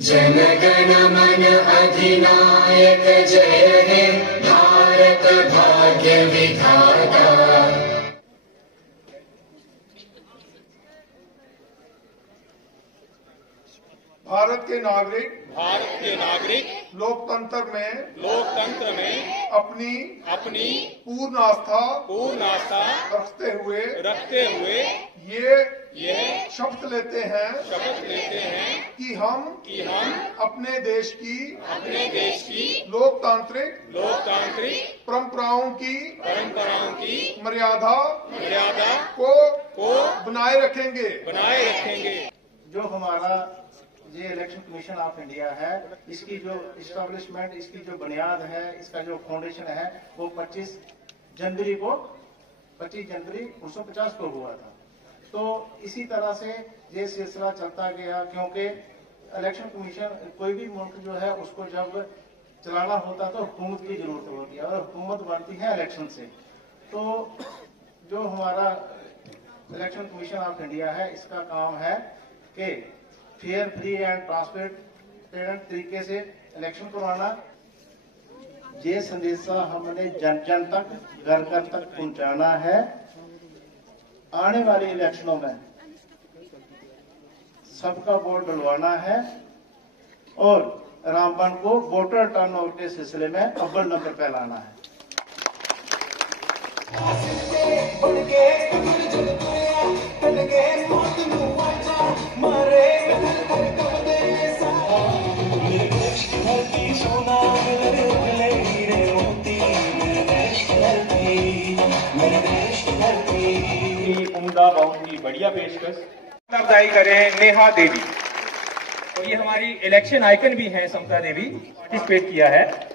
जनगण मन अधिनायक जय हे भारत भाग्य विधाता। भारत के नागरिक लोकतंत्र में अपनी पूर्ण आस्था रखते हुए ये शपथ लेते हैं कि हम अपने देश की लोकतांत्रिक परंपराओं की मर्यादा को बनाए रखेंगे। जो हमारा ये इलेक्शन कमीशन ऑफ इंडिया है, इसकी जो इस्टेब्लिशमेंट, इसकी जो बुनियाद है, इसका जो फाउंडेशन है, वो 25 जनवरी 1950 को हुआ था। तो इसी तरह से ये सिलसिला चलता गया, क्योंकि इलेक्शन कमीशन कोई भी मुल्क जो है उसको जब चलाना होता है तो हुकूमत की जरूरत होती है, और हुकूमत बनती है इलेक्शन से। तो जो हमारा इलेक्शन कमीशन ऑफ इंडिया है, इसका काम है कि फेयर, फ्री एंड ट्रांसपेरेंट तरीके से इलेक्शन करवाना। ये संदेशा हमने जन जन तक, घर घर तक पहुंचाना है। आने वाले इलेक्शनों में सबका वोट डलवाना है और रामबन को वोटर टर्नआउट के सिलसिले में अव्वल नंबर पे लाना है। उम्दा बहुत ही बढ़िया पेशकश अफजाई करें नेहा देवी, और ये हमारी इलेक्शन आइकन भी हैं। समता देवी पार्टिसिपेट किया है।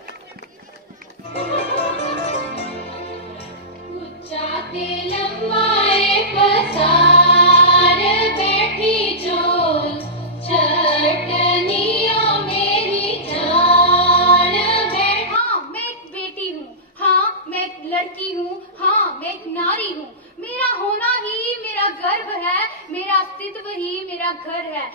लड़की हूँ, हाँ मैं एक नारी हूँ। मेरा होना ही मेरा गर्व है, मेरा अस्तित्व ही मेरा घर है।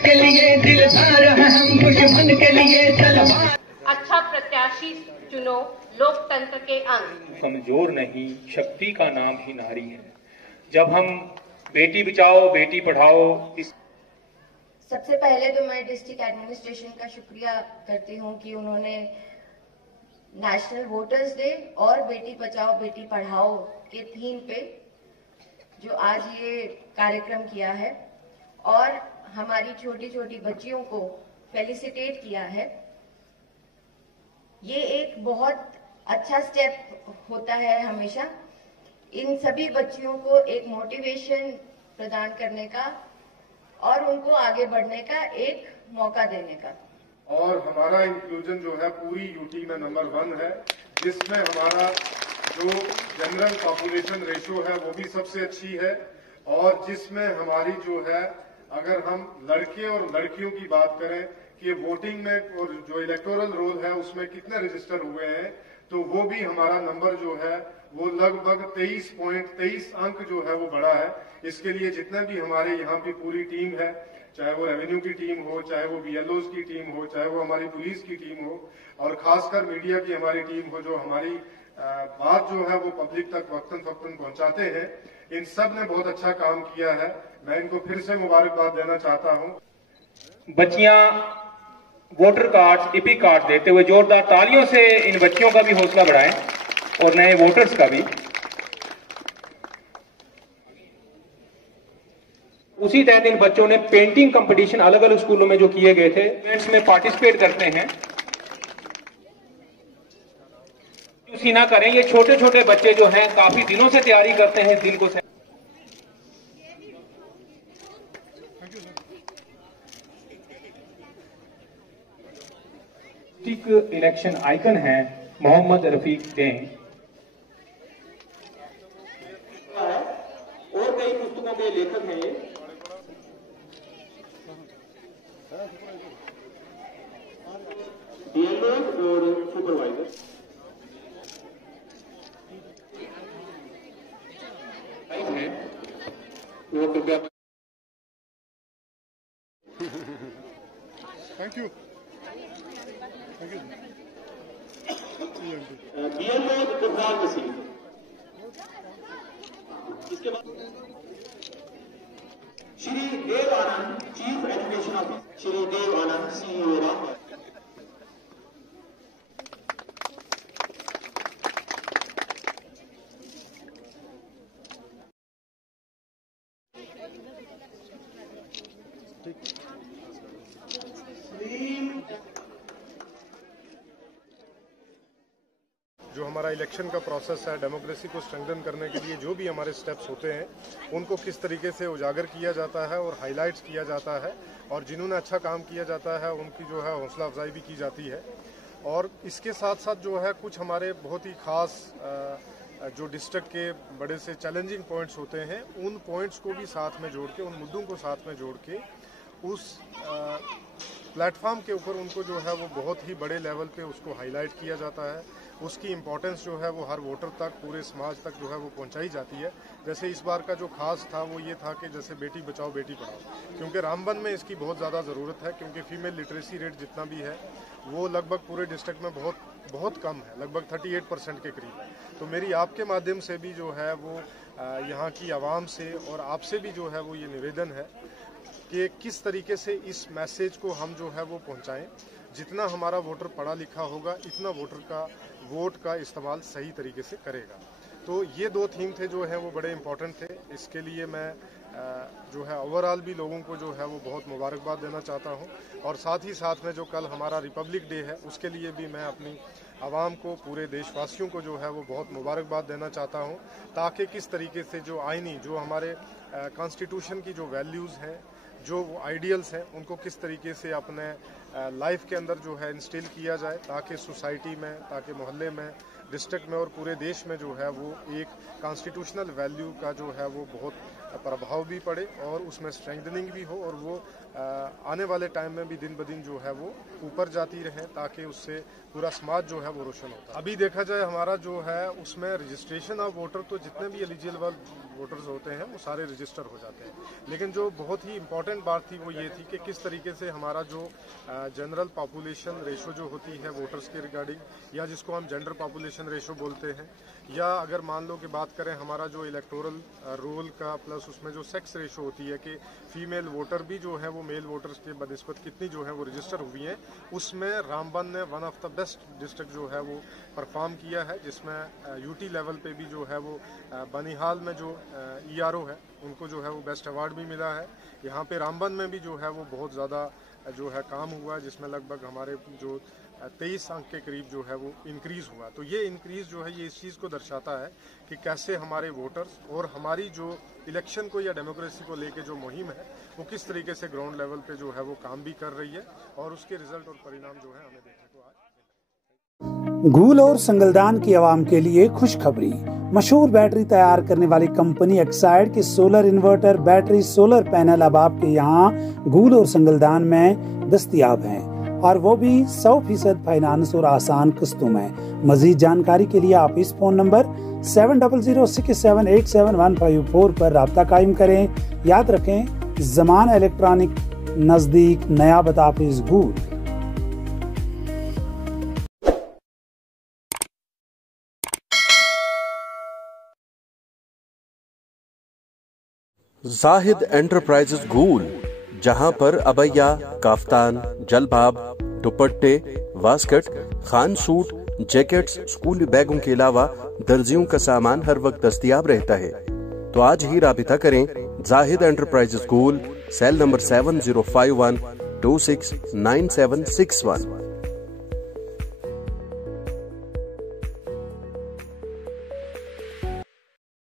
के लिए दिलदार हैं हम, दुश्मन के लिए तलवार। अच्छा प्रत्याशी चुनो, लोकतंत्र के अंग। कमजोर नहीं, शक्ति का नाम ही नारी है। जब हम बेटी बचाओ बेटी पढ़ाओ सबसे पहले तो मैं डिस्ट्रिक्ट एडमिनिस्ट्रेशन का शुक्रिया करती हूँ कि उन्होंने नेशनल वोटर्स डे और बेटी बचाओ बेटी पढ़ाओ के थीम पे जो आज ये कार्यक्रम किया है और हमारी छोटी छोटी बच्चियों को फेलिसिटेट किया है। ये एक बहुत अच्छा स्टेप होता है हमेशा इन सभी बच्चियों को एक मोटिवेशन प्रदान करने का और उनको आगे बढ़ने का एक मौका देने का। और हमारा इंक्लूजन जो है पूरी यूटी में नंबर 1 है, जिसमें हमारा जो जनरल पॉपुलेशन रेशो है वो भी सबसे अच्छी है, और जिसमें हमारी जो है अगर हम लड़के और लड़कियों की बात करें कि वोटिंग में और जो इलेक्टोरल रोल है उसमें कितने रजिस्टर हुए हैं, तो वो भी हमारा नंबर जो है वो लगभग 23 अंक जो है वो बड़ा है। इसके लिए जितने भी हमारे यहाँ की पूरी टीम है, चाहे वो रेवेन्यू की टीम हो, चाहे वो BLOs की टीम हो, चाहे वो हमारी पुलिस की टीम हो, और खासकर मीडिया की हमारी टीम हो, जो हमारी बात जो है वो पब्लिक तक वक्तन फक्तन पहुंचाते हैं, इन सब ने बहुत अच्छा काम किया है। मैं इनको फिर से मुबारकबाद देना चाहता हूँ। बच्चियां वोटर कार्ड, इपिक कार्ड देते हुए जोरदार तालियों से इन बच्चियों का भी हौसला बढ़ाएं और नए वोटर्स का भी। उसी तहत इन बच्चों ने पेंटिंग कंपटीशन अलग अलग स्कूलों में जो किए गए थे, इवेंट्स में पार्टिसिपेट करते हैं। उसी ना करें, ये छोटे छोटे बच्चे जो हैं काफी दिनों से तैयारी करते हैं, दिन को इलेक्शन आइकन है मोहम्मद रफीक डेंग। और कई पुस्तकों के लेखक हैं। 1 डीएलओ और सुपरवाइजर। है वो कृपया। Thank you. डीएलओ गुरजाल मसीह। इसके बाद Shri Dev Anand chief education officer, Shri Dev Anand CEO Rambagh. जो हमारा इलेक्शन का प्रोसेस है, डेमोक्रेसी को स्ट्रेंथन करने के लिए जो भी हमारे स्टेप्स होते हैं उनको किस तरीके से उजागर किया जाता है और हाईलाइट्स किया जाता है, और जिन्होंने अच्छा काम किया जाता है उनकी जो है हौसला अफजाई भी की जाती है। और इसके साथ साथ जो है कुछ हमारे बहुत ही खास जो डिस्ट्रिक्ट के बड़े से चैलेंजिंग पॉइंट्स होते हैं उन पॉइंट्स को भी साथ में जोड़ के, उन मुद्दों को साथ में जोड़ के उस प्लेटफॉर्म के ऊपर उनको जो है वो बहुत ही बड़े लेवल पे उसको हाईलाइट किया जाता है। उसकी इम्पोर्टेंस जो है वो हर वोटर तक, पूरे समाज तक जो है वो पहुंचाई जाती है। जैसे इस बार का जो खास था वो ये था कि जैसे बेटी बचाओ बेटी पढ़ाओ, क्योंकि रामबन में इसकी बहुत ज़्यादा ज़रूरत है, क्योंकि फीमेल लिटरेसी रेट जितना भी है वो लगभग पूरे डिस्ट्रिक्ट में बहुत कम है, लगभग 38% के करीब है। तो मेरी आपके माध्यम से भी जो है वो यहाँ की आवाम से और आपसे भी जो है वो ये निवेदन है कि किस तरीके से इस मैसेज को हम जो है वो पहुँचाएँ। जितना हमारा वोटर पढ़ा लिखा होगा इतना वोटर का वोट का इस्तेमाल सही तरीके से करेगा। तो ये दो थीम थे जो है वो बड़े इम्पोर्टेंट थे। इसके लिए मैं जो है ओवरऑल भी लोगों को जो है वो बहुत मुबारकबाद देना चाहता हूँ, और साथ ही साथ में जो कल हमारा रिपब्लिक डे है उसके लिए भी मैं अपनी आवाम को, पूरे देशवासियों को जो है वो बहुत मुबारकबाद देना चाहता हूँ, ताकि किस तरीके से जो आईनी, जो हमारे कॉन्स्टिट्यूशन की जो वैल्यूज़ हैं, जो वो आइडियल्स हैं, उनको किस तरीके से अपने लाइफ के अंदर जो है इंस्टिल किया जाए, ताकि सोसाइटी में, ताकि मोहल्ले में, डिस्ट्रिक्ट में और पूरे देश में जो है वो एक कॉन्स्टिट्यूशनल वैल्यू का जो है वो बहुत प्रभाव भी पड़े और उसमें स्ट्रेंथनिंग भी हो, और वो आने वाले टाइम में भी दिन ब दिन जो है वो ऊपर जाती रहे, ताकि उससे पूरा समाज जो है वो रोशन होता है। अभी देखा जाए हमारा जो है उसमें रजिस्ट्रेशन ऑफ वोटर, तो जितने भी एलिजिबल वोटर्स होते हैं वो सारे रजिस्टर हो जाते हैं, लेकिन जो बहुत ही इम्पोर्टेंट बात थी वो ये थी कि किस तरीके से हमारा जो जनरल पॉपुलेशन रेशो जो होती है वोटर्स के रिगार्डिंग, या जिसको हम जेंडर पॉपुलेशन रेशो बोलते हैं, या अगर मान लो कि बात करें हमारा जो इलेक्टोरल रोल का, प्लस उसमें जो सेक्स रेशो होती है कि फीमेल वोटर भी जो है वो मेल वोटर्स के बनिस्बत कितनी जो है वो रजिस्टर हुई हैं, उसमें रामबन ने one of the best district जो है वो परफॉर्म किया है, जिसमें यूटी लेवल पे भी जो है वो बनिहाल में जो ERO है उनको जो है वो बेस्ट अवार्ड भी मिला है। यहाँ पे रामबन में भी जो है वो बहुत ज़्यादा जो है काम हुआ, जिसमें लगभग हमारे जो 23 अंक के करीब जो है वो इंक्रीज़ हुआ। तो ये इंक्रीज़ जो है ये इस चीज़ को दर्शाता है कि कैसे हमारे वोटर्स और हमारी जो इलेक्शन को या डेमोक्रेसी को लेके जो मुहिम है वो किस तरीके से ग्राउंड लेवल पे जो है वो काम भी कर रही है, और उसके रिजल्ट और परिणाम जो है हमें देखने को आज। घूल और संगलदान की आवाम के लिए खुशखबरी। मशहूर बैटरी तैयार करने वाली कंपनी एक्साइड के solar inverter, battery, solar panel अब आपके यहाँ घूल और संगलदान में दस्तयाब हैं, और वो भी 100% फाइनेंस और आसान किस्तों में। मजीद जानकारी के लिए आप इस फोन नंबर 7006787154 पर राब्ता कायम करें। याद रखें, जमान इलेक्ट्रॉनिक, नजदीक नया बताफिज घूल। जाहिद एंटरप्राइजेस घूल, जहां पर अबैया, काफ्तान, जलबाब, दुपट्टे, वास्कट, खान सूट, जैकेट्स, स्कूली बैगों के अलावा दर्जियों का सामान हर वक्त दस्तयाब रहता है। तो आज ही राबिता करें जाहिद एंटरप्राइजेस घूल, सेल नंबर 7051269761।